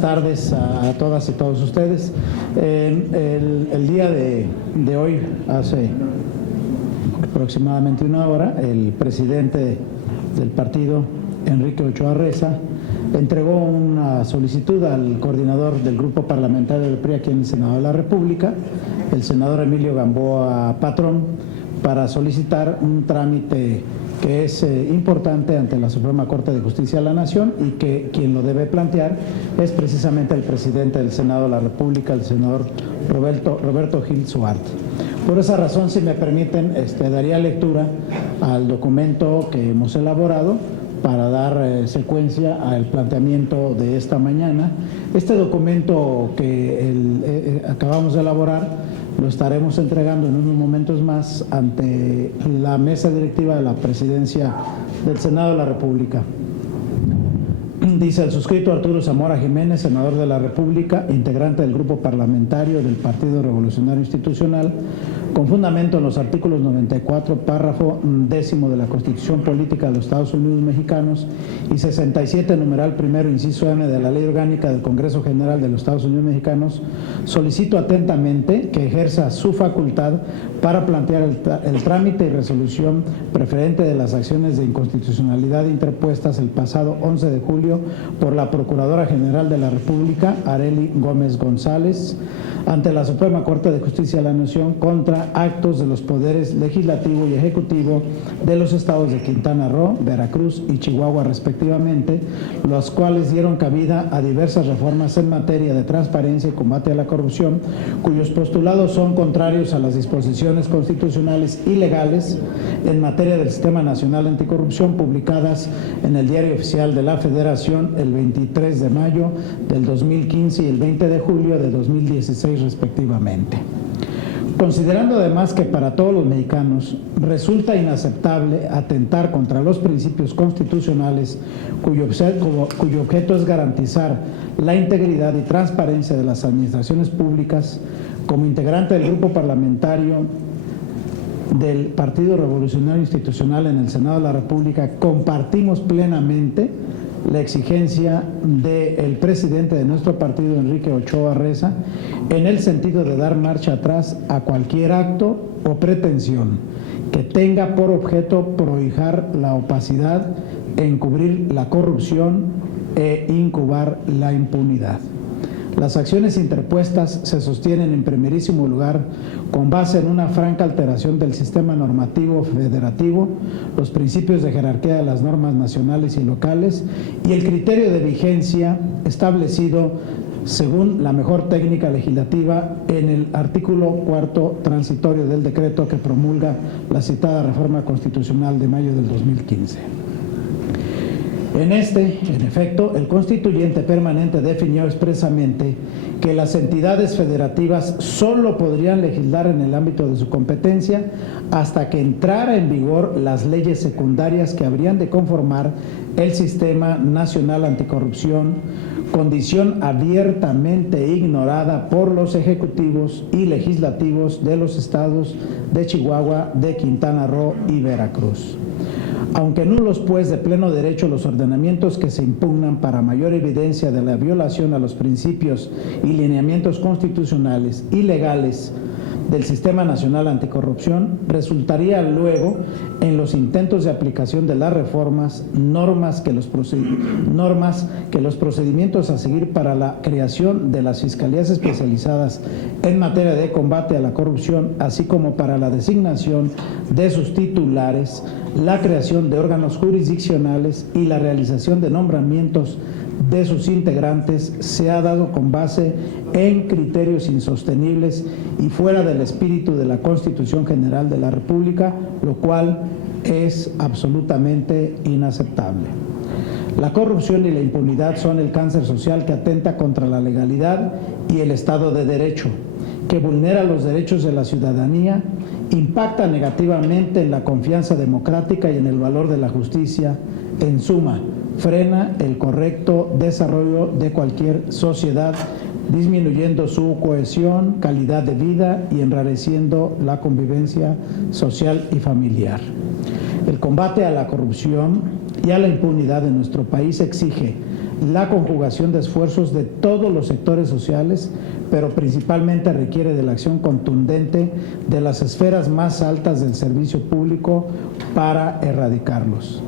buenas tardes a todas y todos ustedes. El día de hoy, hace aproximadamente una hora, el presidente del partido, Enrique Ochoa Reza, entregó una solicitud al coordinador del grupo parlamentario del PRI aquí en el Senado de la República, el senador Emilio Gamboa Patrón, para solicitar un trámite que es importante ante la Suprema Corte de Justicia de la Nación y que quien lo debe plantear es precisamente el presidente del Senado de la República, el senador Roberto Gil Suárez. Por esa razón, si me permiten, daría lectura al documento que hemos elaborado para dar secuencia al planteamiento de esta mañana. Este documento que acabamos de elaborar lo estaremos entregando en unos momentos más ante la mesa directiva de la presidencia del Senado de la República. Dice el suscrito Arturo Zamora Jiménez, senador de la República, integrante del grupo parlamentario del Partido Revolucionario Institucional, con fundamento en los artículos 94, párrafo 10 de la Constitución Política de los Estados Unidos Mexicanos y 67, numeral primero, inciso M de la Ley Orgánica del Congreso General de los Estados Unidos Mexicanos, solicito atentamente que ejerza su facultad para plantear el trámite y resolución preferente de las acciones de inconstitucionalidad interpuestas el pasado 11 de julio por la Procuradora General de la República, Arely Gómez González, ante la Suprema Corte de Justicia de la Nación contra actos de los poderes legislativo y ejecutivo de los estados de Quintana Roo, Veracruz y Chihuahua respectivamente, los cuales dieron cabida a diversas reformas en materia de transparencia y combate a la corrupción, cuyos postulados son contrarios a las disposiciones constitucionales y legales en materia del Sistema Nacional Anticorrupción, publicadas en el Diario Oficial de la Federación el 23 de mayo del 2015 y el 20 de julio de 2016 respectivamente. Considerando además que para todos los mexicanos resulta inaceptable atentar contra los principios constitucionales cuyo objeto es garantizar la integridad y transparencia de las administraciones públicas, como integrante del grupo parlamentario del Partido Revolucionario Institucional en el Senado de la República, compartimos plenamente la exigencia del presidente de nuestro partido, Enrique Ochoa Reza, en el sentido de dar marcha atrás a cualquier acto o pretensión que tenga por objeto prohijar la opacidad, encubrir la corrupción e incubar la impunidad. Las acciones interpuestas se sostienen en primerísimo lugar con base en una franca alteración del sistema normativo federativo, los principios de jerarquía de las normas nacionales y locales y el criterio de vigencia establecido según la mejor técnica legislativa en el artículo 4 transitorio del decreto que promulga la citada reforma constitucional de mayo del 2015. En efecto, el constituyente permanente definió expresamente que las entidades federativas solo podrían legislar en el ámbito de su competencia hasta que entrara en vigor las leyes secundarias que habrían de conformar el Sistema Nacional Anticorrupción, condición abiertamente ignorada por los ejecutivos y legislativos de los estados de Chihuahua, de Quintana Roo y Veracruz. Aunque nulos pues de pleno derecho los ordenamientos que se impugnan para mayor evidencia de la violación a los principios y lineamientos constitucionales y legales del Sistema Nacional Anticorrupción, resultaría luego en los intentos de aplicación de las reformas, normas que los procedimientos a seguir para la creación de las fiscalías especializadas en materia de combate a la corrupción, así como para la designación de sus titulares, la creación de órganos jurisdiccionales y la realización de nombramientos de sus integrantes se ha dado con base en criterios insostenibles y fuera del espíritu de la Constitución General de la República, lo cual es absolutamente inaceptable. La corrupción y la impunidad son el cáncer social que atenta contra la legalidad y el Estado de Derecho, que vulnera los derechos de la ciudadanía, impacta negativamente en la confianza democrática y en el valor de la justicia. En suma, frena el correcto desarrollo de cualquier sociedad, disminuyendo su cohesión, calidad de vida y enrareciendo la convivencia social y familiar. El combate a la corrupción y a la impunidad en nuestro país exige la conjugación de esfuerzos de todos los sectores sociales, pero principalmente requiere de la acción contundente de las esferas más altas del servicio público para erradicarlos.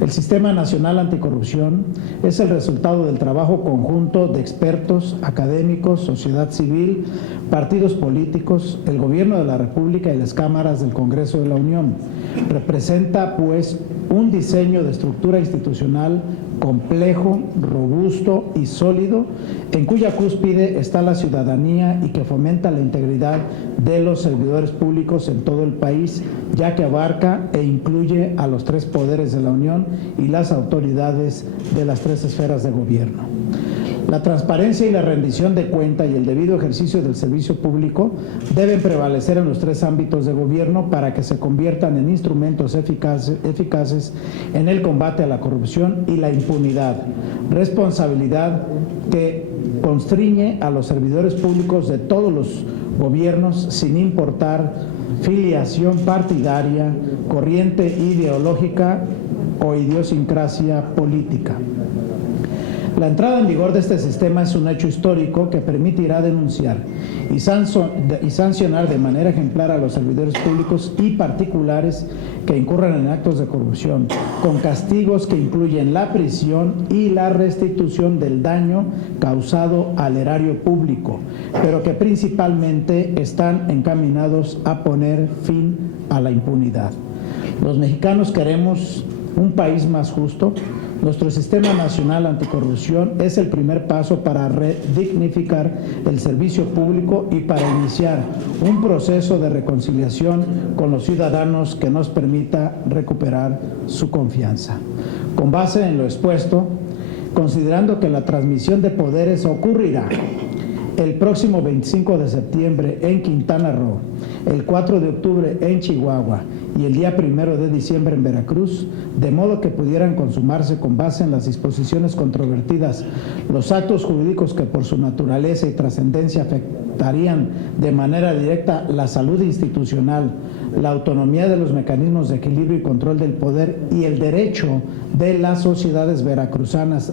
El Sistema Nacional Anticorrupción es el resultado del trabajo conjunto de expertos, académicos, sociedad civil, partidos políticos, el Gobierno de la República y las cámaras del Congreso de la Unión. Representa, pues, un diseño de estructura institucional complejo, robusto y sólido, en cuya cúspide está la ciudadanía y que fomenta la integridad de los servidores públicos en todo el país, ya que abarca e incluye a los tres poderes de la Unión y las autoridades de las tres esferas de gobierno. La transparencia y la rendición de cuenta y el debido ejercicio del servicio público deben prevalecer en los tres ámbitos de gobierno para que se conviertan en instrumentos eficaces en el combate a la corrupción y la impunidad, responsabilidad que constriñe a los servidores públicos de todos los gobiernos sin importar filiación partidaria, corriente ideológica o idiosincrasia política. La entrada en vigor de este sistema es un hecho histórico que permitirá denunciar y sancionar de manera ejemplar a los servidores públicos y particulares que incurran en actos de corrupción, con castigos que incluyen la prisión y la restitución del daño causado al erario público, pero que principalmente están encaminados a poner fin a la impunidad. Los mexicanos queremos un país más justo. Nuestro Sistema Nacional Anticorrupción es el primer paso para redignificar el servicio público y para iniciar un proceso de reconciliación con los ciudadanos que nos permita recuperar su confianza. Con base en lo expuesto, considerando que la transmisión de poderes ocurrirá el próximo 25 de septiembre en Quintana Roo, el 4 de octubre en Chihuahua y el día 1 de diciembre en Veracruz, de modo que pudieran consumarse con base en las disposiciones controvertidas los actos jurídicos que por su naturaleza y trascendencia afectarían de manera directa la salud institucional, la autonomía de los mecanismos de equilibrio y control del poder y el derecho de las sociedades veracruzanas,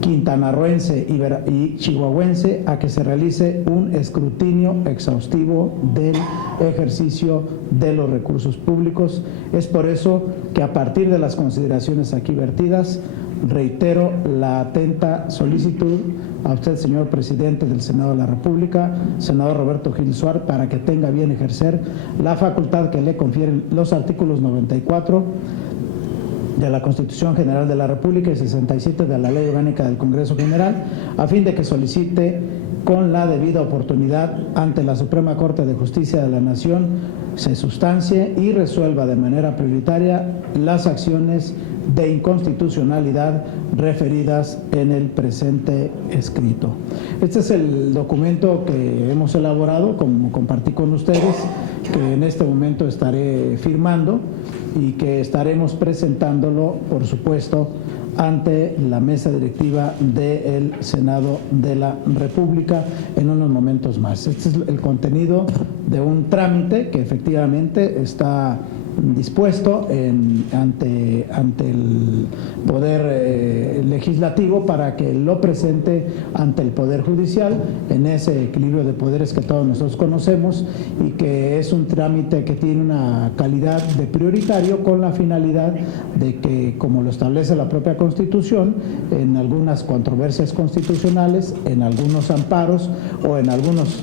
quintanarroense y chihuahuense a que se realice un escrutinio exhaustivo del ejercicio de los recursos públicos. Es por eso que a partir de las consideraciones aquí vertidas, reitero la atenta solicitud a usted, señor presidente del Senado de la República, senador Roberto Gil Suárez, para que tenga bien ejercer la facultad que le confieren los artículos 94 de la Constitución General de la República y 67 de la Ley Orgánica del Congreso General, a fin de que solicite con la debida oportunidad ante la Suprema Corte de Justicia de la Nación se sustancie y resuelva de manera prioritaria las acciones de inconstitucionalidad referidas en el presente escrito. Este es el documento que hemos elaborado, como compartí con ustedes, que en este momento estaré firmando y que estaremos presentándolo, por supuesto, ante la mesa directiva del Senado de la República en unos momentos más. Este es el contenido de un trámite que efectivamente está dispuesto ante el Poder Legislativo para que lo presente ante el Poder Judicial en ese equilibrio de poderes que todos nosotros conocemos, y que es un trámite que tiene una calidad de prioritario con la finalidad de que, como lo establece la propia Constitución, en algunas controversias constitucionales, en algunos amparos o en algunos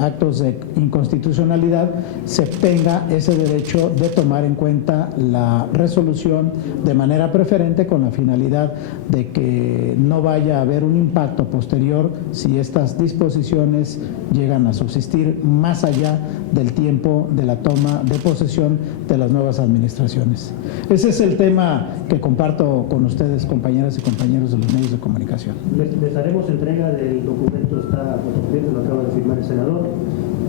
actos de inconstitucionalidad, se tenga ese derecho de tomar en cuenta la resolución de manera preferente, con la finalidad de que no vaya a haber un impacto posterior si estas disposiciones llegan a subsistir más allá del tiempo de la toma de posesión de las nuevas administraciones. Ese es el tema que comparto con ustedes, compañeras y compañeros de los medios de comunicación. Les haremos entrega del documento, está lo acaba de firmar el senador.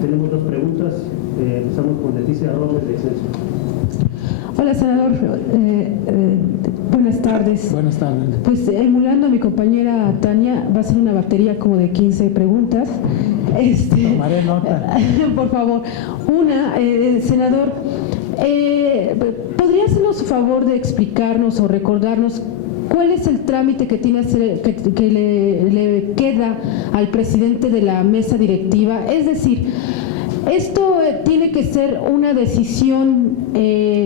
Tenemos dos preguntas. Empezamos con Leticia Robles de Excelsior. Hola, senador. Buenas tardes. Buenas tardes. Pues emulando a mi compañera Tania, va a ser una batería como de 15 preguntas. Tomaré nota. Por favor. Una, senador, ¿podría hacernos favor de explicarnos o recordarnos ¿cuál es el trámite que tiene que le queda al presidente de la mesa directiva? Es decir, esto tiene que ser una decisión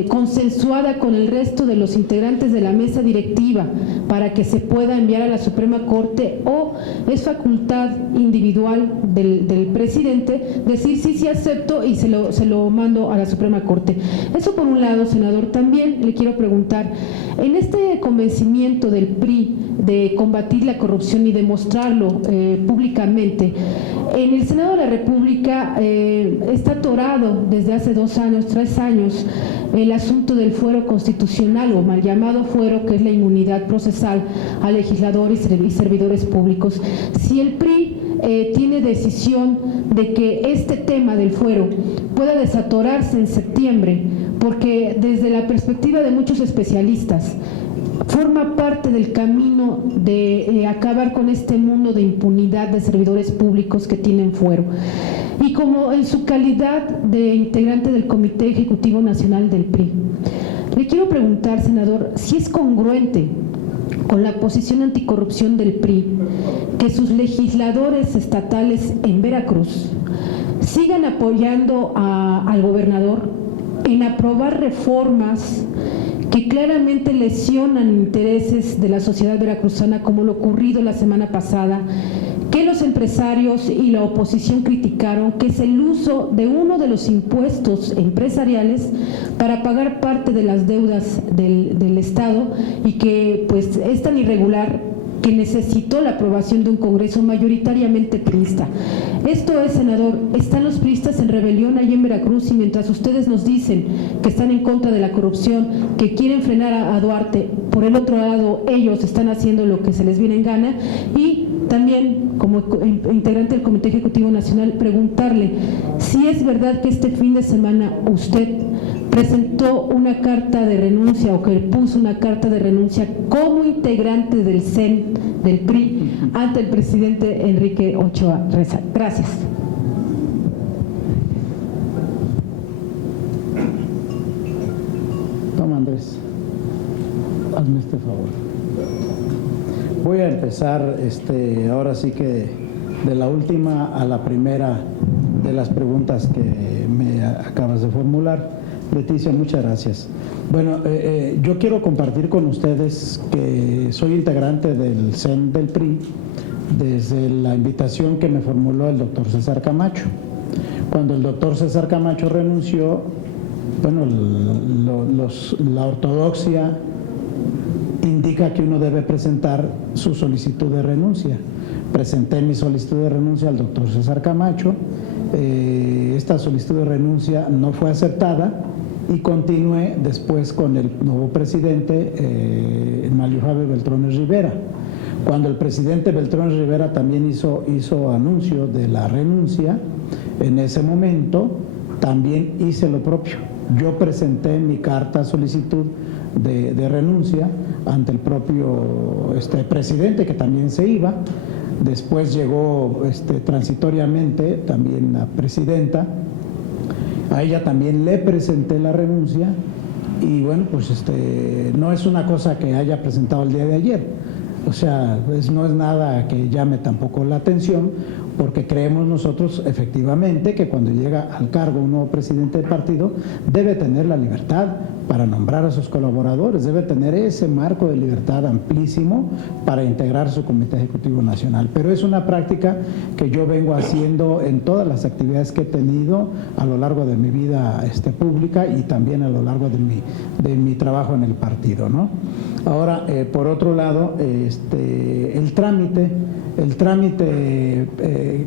consensuada con el resto de los integrantes de la mesa directiva para que se pueda enviar a la Suprema Corte, o es facultad individual del presidente decir sí acepto y se lo mando a la Suprema Corte. Eso por un lado, senador. También le quiero preguntar, en este convencimiento del PRI de combatir la corrupción y demostrarlo públicamente, en el Senado de la República está atorado desde hace 2 años, 3 años, el asunto del fuero constitucional o mal llamado fuero, que es la inmunidad procesal a legisladores y servidores públicos. Si el PRI tiene decisión de que este tema del fuero pueda desatorarse en septiembre, porque desde la perspectiva de muchos especialistas forma parte del camino de acabar con este mundo de impunidad de servidores públicos que tienen fuero. Y como en su calidad de integrante del Comité Ejecutivo Nacional del PRI, le quiero preguntar, senador, si es congruente con la posición anticorrupción del PRI que sus legisladores estatales en Veracruz sigan apoyando al gobernador en aprobar reformas que claramente lesionan intereses de la sociedad veracruzana, como lo ocurrido la semana pasada, que los empresarios y la oposición criticaron, que es el uso de uno de los impuestos empresariales para pagar parte de las deudas del Estado, y que pues es tan irregular que necesitó la aprobación de un Congreso mayoritariamente priista. Esto es, senador, están los priistas en rebelión allí en Veracruz, y mientras ustedes nos dicen que están en contra de la corrupción, que quieren frenar a Duarte, por el otro lado ellos están haciendo lo que se les viene en gana. Y también, como integrante del Comité Ejecutivo Nacional, preguntarle si es verdad que este fin de semana usted presentó una carta de renuncia, o que puso una carta de renuncia como integrante del CEN del PRI ante el presidente Enrique Ochoa Reza. Gracias. Toma, Andrés, hazme este favor. Voy a empezar ahora sí que de la última a la primera de las preguntas que me acabas de formular. Leticia, muchas gracias. Bueno, yo quiero compartir con ustedes que soy integrante del CEN del PRI desde la invitación que me formuló el doctor César Camacho. Cuando el doctor César Camacho renunció, bueno, la ortodoxia indica que uno debe presentar su solicitud de renuncia. Presenté mi solicitud de renuncia al doctor César Camacho. Esta solicitud de renuncia no fue aceptada y continué después con el nuevo presidente, Mario Fabio Beltrones Rivera. Cuando el presidente Beltrones Rivera también hizo anuncio de la renuncia, en ese momento también hice lo propio. Yo presenté mi carta solicitud de renuncia ante el propio presidente, que también se iba. Después llegó transitoriamente también la presidenta. A ella también le presenté la renuncia, y bueno, pues no es una cosa que haya presentado el día de ayer. O sea, no es nada que llame tampoco la atención, porque creemos nosotros efectivamente que cuando llega al cargo un nuevo presidente de partido debe tener la libertad para nombrar a sus colaboradores, debe tener ese marco de libertad amplísimo para integrar su Comité Ejecutivo Nacional. Pero es una práctica que yo vengo haciendo en todas las actividades que he tenido a lo largo de mi vida pública, y también a lo largo de mi trabajo en el partido, ¿no? Ahora, por otro lado, el trámite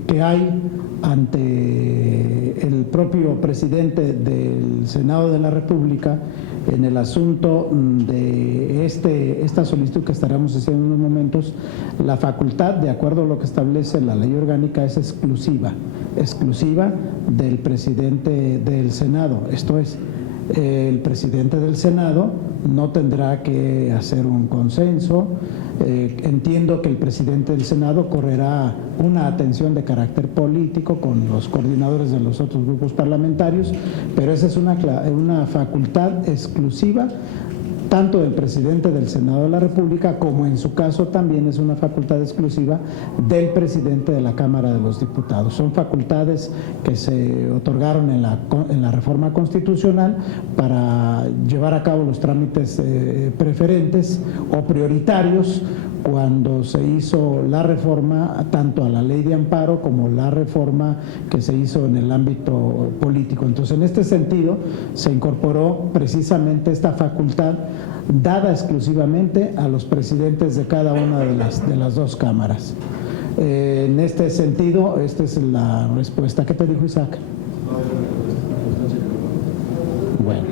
que hay ante el propio presidente del Senado de la República en el asunto de esta solicitud que estaremos haciendo en unos momentos, la facultad, de acuerdo a lo que establece la ley orgánica, es exclusiva del presidente del Senado. Esto es, el presidente del Senado no tendrá que hacer un consenso. Entiendo que el presidente del Senado correrá una atención de carácter político con los coordinadores de los otros grupos parlamentarios, pero esa es una facultad exclusiva tanto del presidente del Senado de la República como en su caso también es una facultad exclusiva del presidente de la Cámara de los Diputados. Son facultades que se otorgaron en la reforma constitucional para llevar a cabo los trámites preferentes o prioritarios cuando se hizo la reforma tanto a la ley de amparo como la reforma que se hizo en el ámbito político. Entonces, en este sentido, se incorporó precisamente esta facultad dada exclusivamente a los presidentes de cada una de las dos cámaras. En este sentido, esta es la respuesta. ¿Qué te dijo Isaac? Bueno.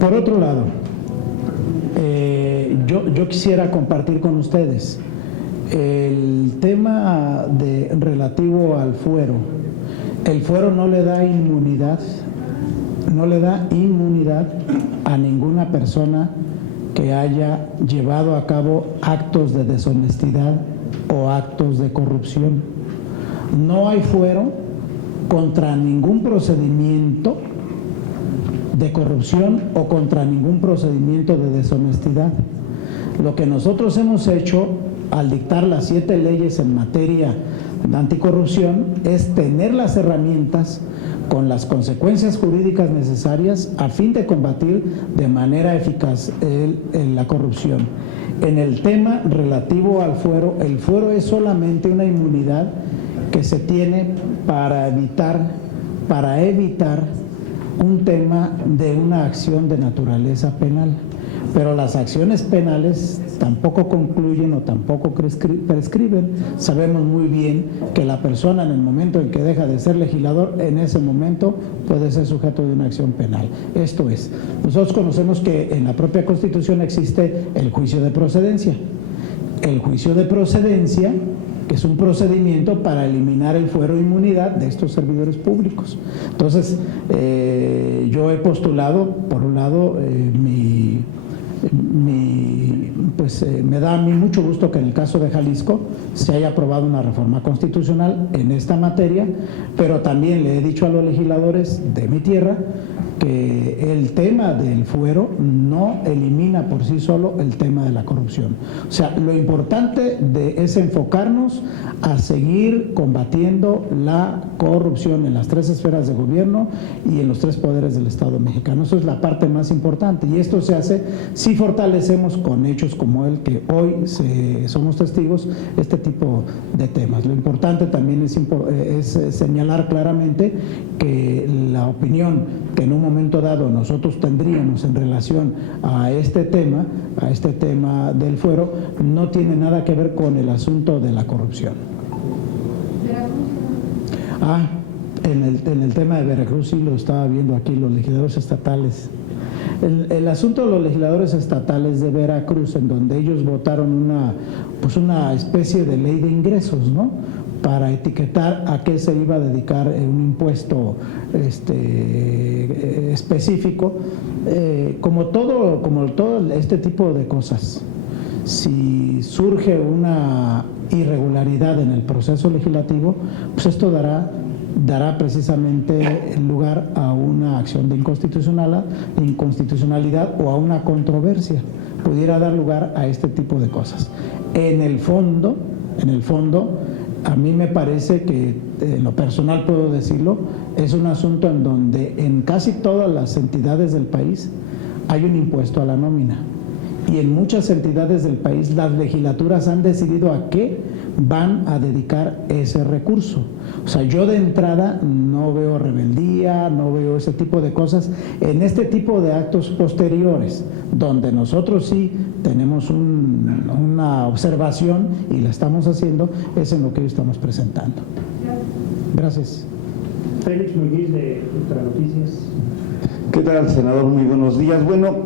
Por otro lado, yo quisiera compartir con ustedes el tema relativo al fuero. El fuero no le da inmunidad a ninguna persona que haya llevado a cabo actos de deshonestidad o actos de corrupción. No hay fuero contra ningún procedimiento de corrupción o contra ningún procedimiento de deshonestidad. Lo que nosotros hemos hecho al dictar las 7 leyes en materia de anticorrupción es tener las herramientas con las consecuencias jurídicas necesarias a fin de combatir de manera eficaz la corrupción. En el tema relativo al fuero, el fuero es solamente una inmunidad que se tiene para evitar un tema de una acción de naturaleza penal. Pero las acciones penales tampoco concluyen o tampoco prescriben. Sabemos muy bien que la persona en el momento en que deja de ser legislador, en ese momento puede ser sujeto de una acción penal. Esto es, nosotros conocemos que en la propia Constitución existe el juicio de procedencia. El juicio de procedencia, que es un procedimiento para eliminar el fuero de inmunidad de estos servidores públicos. Entonces, yo he postulado, por un lado, me da a mí mucho gusto que en el caso de Jalisco se haya aprobado una reforma constitucional en esta materia, pero también le he dicho a los legisladores de mi tierra que el tema del fuero no elimina por sí solo el tema de la corrupción. O sea, lo importante es enfocarnos a seguir combatiendo la corrupción en las 3 esferas de gobierno y en los 3 poderes del Estado mexicano. Eso es la parte más importante y esto se hace si fortalecemos con hechos como el que hoy somos testigos este tipo de temas. Lo importante también es señalar claramente que la opinión que en un momento dado nosotros tendríamos en relación a este tema del fuero, no tiene nada que ver con el asunto de la corrupción. En el tema de Veracruz sí lo estaba viendo aquí, los legisladores estatales. El asunto de los legisladores estatales de Veracruz, en donde ellos votaron una especie de ley de ingresos, ¿no?, para etiquetar a qué se iba a dedicar un impuesto específico, como todo este tipo de cosas. Si surge una irregularidad en el proceso legislativo, pues esto dará precisamente lugar a una acción de inconstitucionalidad o a una controversia. Pudiera dar lugar a este tipo de cosas. En el fondo, a mí me parece que, en lo personal puedo decirlo, es un asunto en donde en casi todas las entidades del país hay un impuesto a la nómina. Y en muchas entidades del país las legislaturas han decidido a qué van a dedicar ese recurso. O sea, yo de entrada no veo rebeldía, no veo ese tipo de cosas en este tipo de actos posteriores, donde nosotros sí tenemos una observación y la estamos haciendo, es en lo que hoy estamos presentando. Gracias. Félix Muñiz de Ultra Noticias. ¿Qué tal, senador? Muy buenos días. Bueno,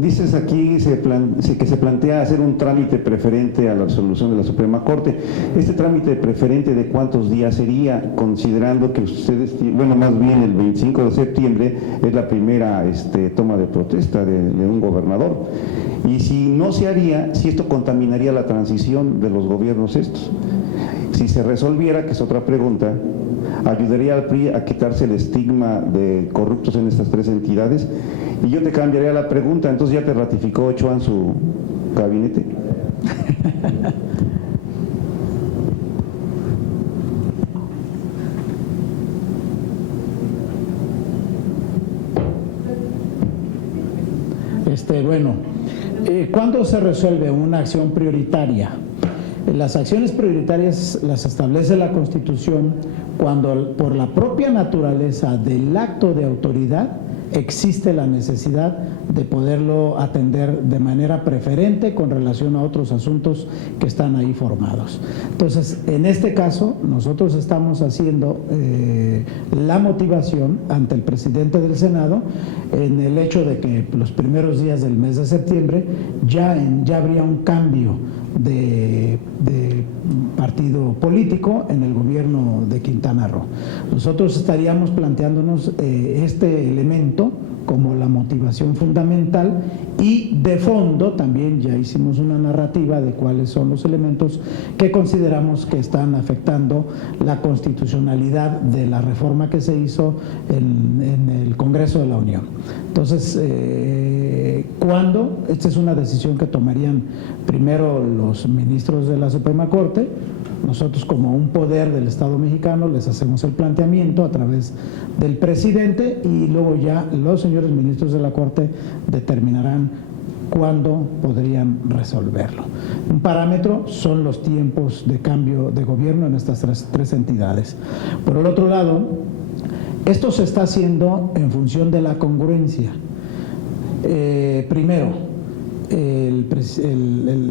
dices aquí que se plantea hacer un trámite preferente a la resolución de la Suprema Corte. ¿Este trámite preferente de cuántos días sería, considerando que ustedes, más bien el 25 de septiembre es la primera toma de protesta de un gobernador? Y si no se haría, si esto contaminaría la transición de los gobiernos estos. Si se resolviera, que es otra pregunta, ayudaría al PRI a quitarse el estigma de corruptos en estas tres entidades. Y yo te cambiaría la pregunta, entonces ya te ratificó Ochoa en su gabinete. Bueno, ¿cuándo se resuelve una acción prioritaria? Las acciones prioritarias las establece la Constitución cuando por la propia naturaleza del acto de autoridad existe la necesidad de poderlo atender de manera preferente con relación a otros asuntos que están ahí formados. Entonces, en este caso, nosotros estamos haciendo la motivación ante el presidente del Senado en el hecho de que los primeros días del mes de septiembre ya habría un cambio de partido político en el gobierno de Quintana Roo. Nosotros estaríamos planteándonos este elemento como la motivación fundamental y de fondo también ya hicimos una narrativa de cuáles son los elementos que consideramos que están afectando la constitucionalidad de la reforma que se hizo en el Congreso de la Unión. Entonces, ¿cuándo? Esta es una decisión que tomarían primero los ministros de la Suprema Corte. Nosotros, como un poder del Estado mexicano, les hacemos el planteamiento a través del presidente y luego ya los señores ministros de la Corte determinarán cuándo podrían resolverlo. Un parámetro son los tiempos de cambio de gobierno en estas tres entidades. Por el otro lado, esto se está haciendo en función de la congruencia. Primero,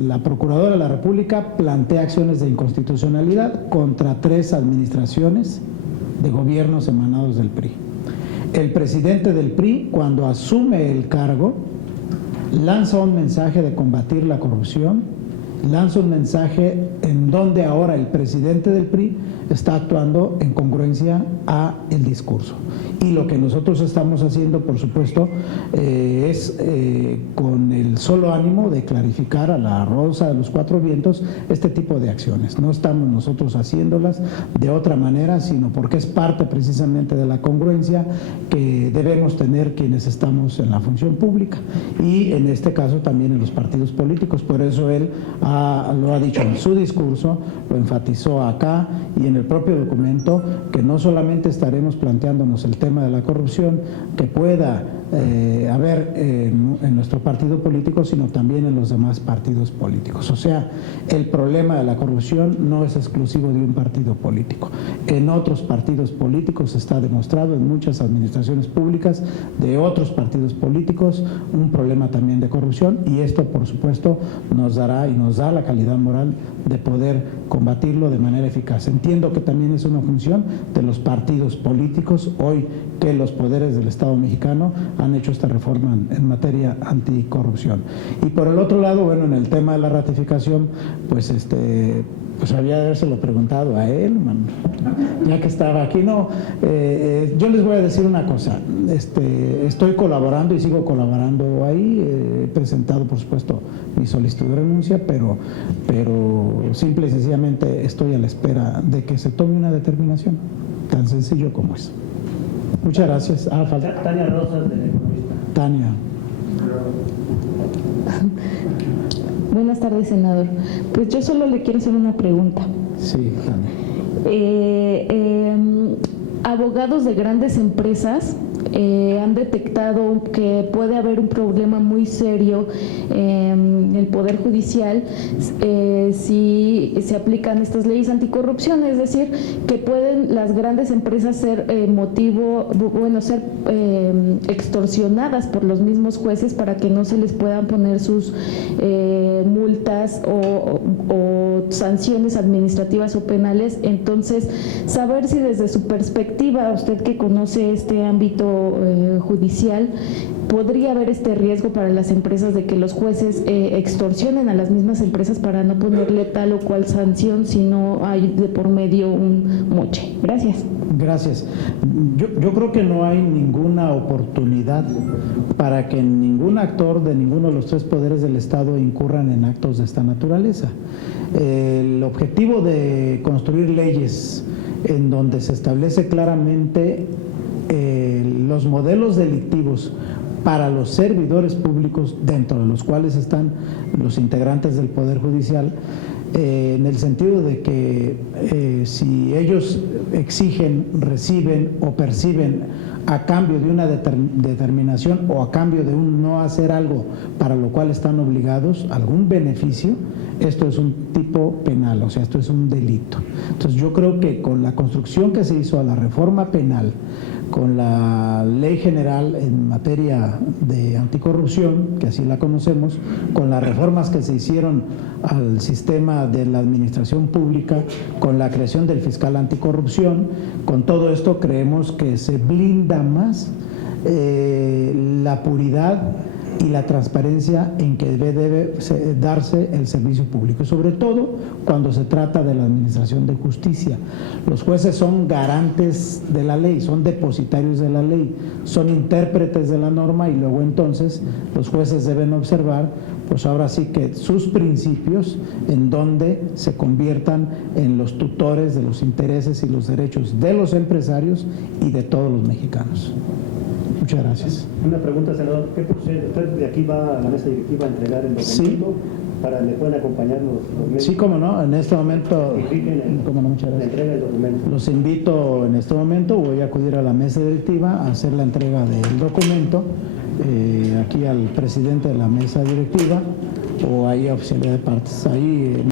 la Procuradora de la República plantea acciones de inconstitucionalidad contra 3 administraciones de gobiernos emanados del PRI. El presidente del PRI, cuando asume el cargo, lanza un mensaje de combatir la corrupción, lanza un mensaje en donde ahora el presidente del PRI está actuando en congruencia a el discurso. Y lo que nosotros estamos haciendo, por supuesto, es con el solo ánimo de clarificar a la rosa de los 4 vientos este tipo de acciones. No estamos nosotros haciéndolas de otra manera, sino porque es parte precisamente de la congruencia que debemos tener quienes estamos en la función pública y en este caso también en los partidos políticos. Por eso él lo ha dicho en su discurso, lo enfatizó acá y en el propio documento, que no solamente estaremos planteándonos el tema de la corrupción que pueda haber en nuestro partido político, sino también en los demás partidos políticos. O sea, el problema de la corrupción no es exclusivo de un partido político. En otros partidos políticos está demostrado, en muchas administraciones públicas de otros partidos políticos, un problema también de corrupción, y esto, por supuesto, nos dará y nos da la calidad moral de poder combatirlo de manera eficaz. Entiendo que también es una función de los partidos políticos hoy que los poderes del Estado mexicano han hecho esta reforma en materia anticorrupción. Y por el otro lado, bueno, en el tema de la ratificación, pues había de habérselo preguntado a él, ya que estaba aquí. No, yo les voy a decir una cosa, estoy colaborando y sigo colaborando ahí, he presentado, por supuesto, mi solicitud de renuncia, pero simple y sencillamente estoy a la espera de que se tome una determinación, tan sencillo como es. Muchas gracias. Falta Tania Rosas, del Economista. Tania. Buenas tardes, senador. Pues yo solo le quiero hacer una pregunta. Sí, Tania. Abogados de grandes empresas han detectado que puede haber un problema muy serio en el Poder Judicial si se aplican estas leyes anticorrupción, es decir, que pueden las grandes empresas ser ser extorsionadas por los mismos jueces para que no se les puedan poner sus multas o sanciones administrativas o penales. Entonces, saber si desde su perspectiva, usted que conoce este ámbito judicial, podría haber este riesgo para las empresas de que los jueces extorsionen a las mismas empresas para no ponerle tal o cual sanción si no hay de por medio un moche. Gracias. Gracias. Yo creo que no hay ninguna oportunidad para que ningún actor de ninguno de los 3 poderes del Estado incurran en actos de esta naturaleza. El objetivo de construir leyes en donde se establece claramente los modelos delictivos para los servidores públicos, dentro de los cuales están los integrantes del Poder Judicial, en el sentido de que si ellos exigen, reciben o perciben a cambio de una determinación o a cambio de un no hacer algo para lo cual están obligados, algún beneficio, esto es un tipo penal, o sea, esto es un delito. Entonces yo creo que con la construcción que se hizo a la reforma penal, con la ley general en materia de anticorrupción, que así la conocemos, con las reformas que se hicieron al sistema de la administración pública, con la creación del fiscal anticorrupción, con todo esto creemos que se blinda más la puridad y la transparencia en que debe darse el servicio público, sobre todo cuando se trata de la administración de justicia. Los jueces son garantes de la ley, son depositarios de la ley, son intérpretes de la norma y luego entonces los jueces deben observar, pues ahora sí que sus principios en donde se conviertan en los tutores de los intereses y los derechos de los empresarios y de todos los mexicanos. Muchas gracias. Una pregunta, senador. ¿Qué procede? ¿Usted de aquí va a la mesa directiva a entregar el documento? Sí. Para le pueden acompañar los medios. Sí, cómo no, en este momento, cómo no, muchas La gracias. entrega del documento. Los invito en este momento, voy a acudir a la mesa directiva a hacer la entrega del documento, aquí al presidente de la mesa directiva o ahí a oficialidad de partes. Ahí